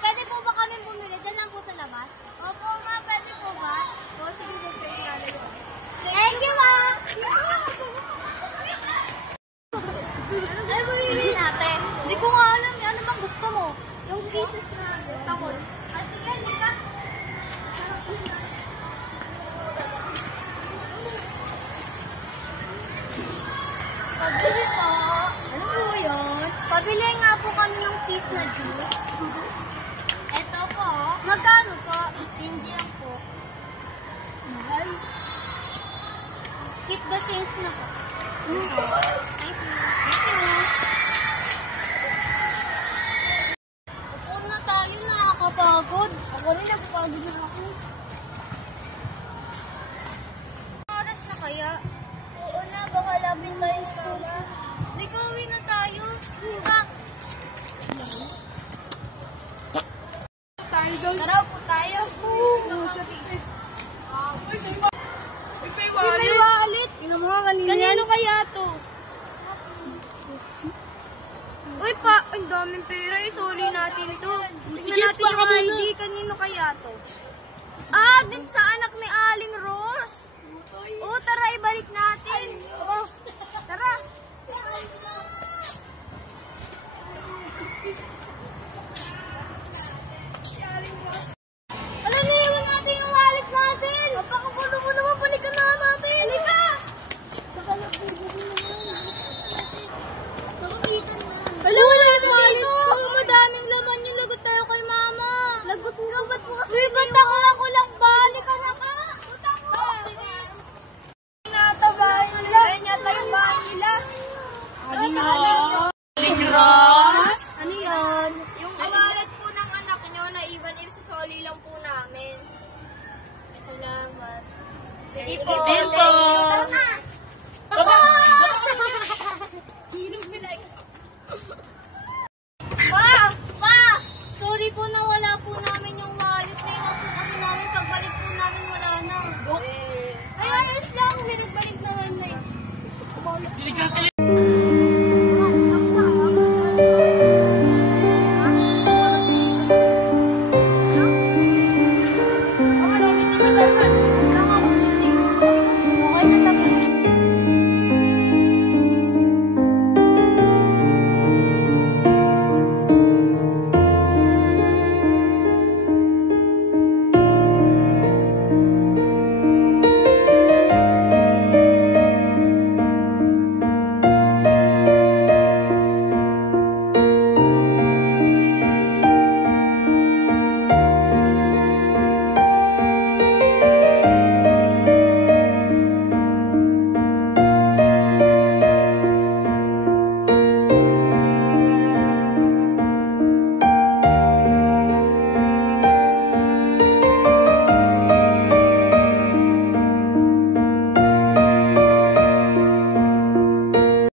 Pwede po ba kami bumili? Diyan lang po sa labas? Opo, ma. Pwede po ba? O, sige po. Thank you, ma. Ay, bumili natin. Hindi ko nga alam. Ano bang gusto mo? Yung pieces na tamons. Ah, sige, likat. Pabili po. Ano po yun? Pabili nga po kami ng peach na juice. Ito po. Magkano po? 15 lang po. Mahal. Keep the change na po. Thank you. Thank you. Upo na tayo, nakakapagod. Ako rin, napapagod na ako. Oras na kaya? Oo na, baka labing tayo sa mama. Di ka, uwi na tayo. Ika. Tara po tayo po. May wallet. Kanino kaya to? Uy pa, ang daming pera. Isuli natin to. Tignan natin yung ID. Kanino kaya to? Ah, din sa anak ni Aling Rose. Oo, tara, ibalik natin. Tara. Alam niyo, iwan natin yung wallet natin. Napakagulo mo naman, balikan na natin. Halika! Nakapitan na. Hello, yung wallet ko. Madaming laman yung lagot tayo kay mama. Lagot nga, ba't po kasi? Uy, ba't ako lang ba? Halika na ka. Natabahin nila. Ayun yata yung bahay nila. Ano? Negros? Ano yun? Yung wallet po ng anak nyo, naiwan sa soli lang po namin. Salamat. Sige po. Thank you. Tara na. Papa! Pa! Sorry po na wala po namin yung wallet. Ngayon na po kasi namin pagbalik po namin wala na. Ay, ayos lang. Balik naman na yun. Sige,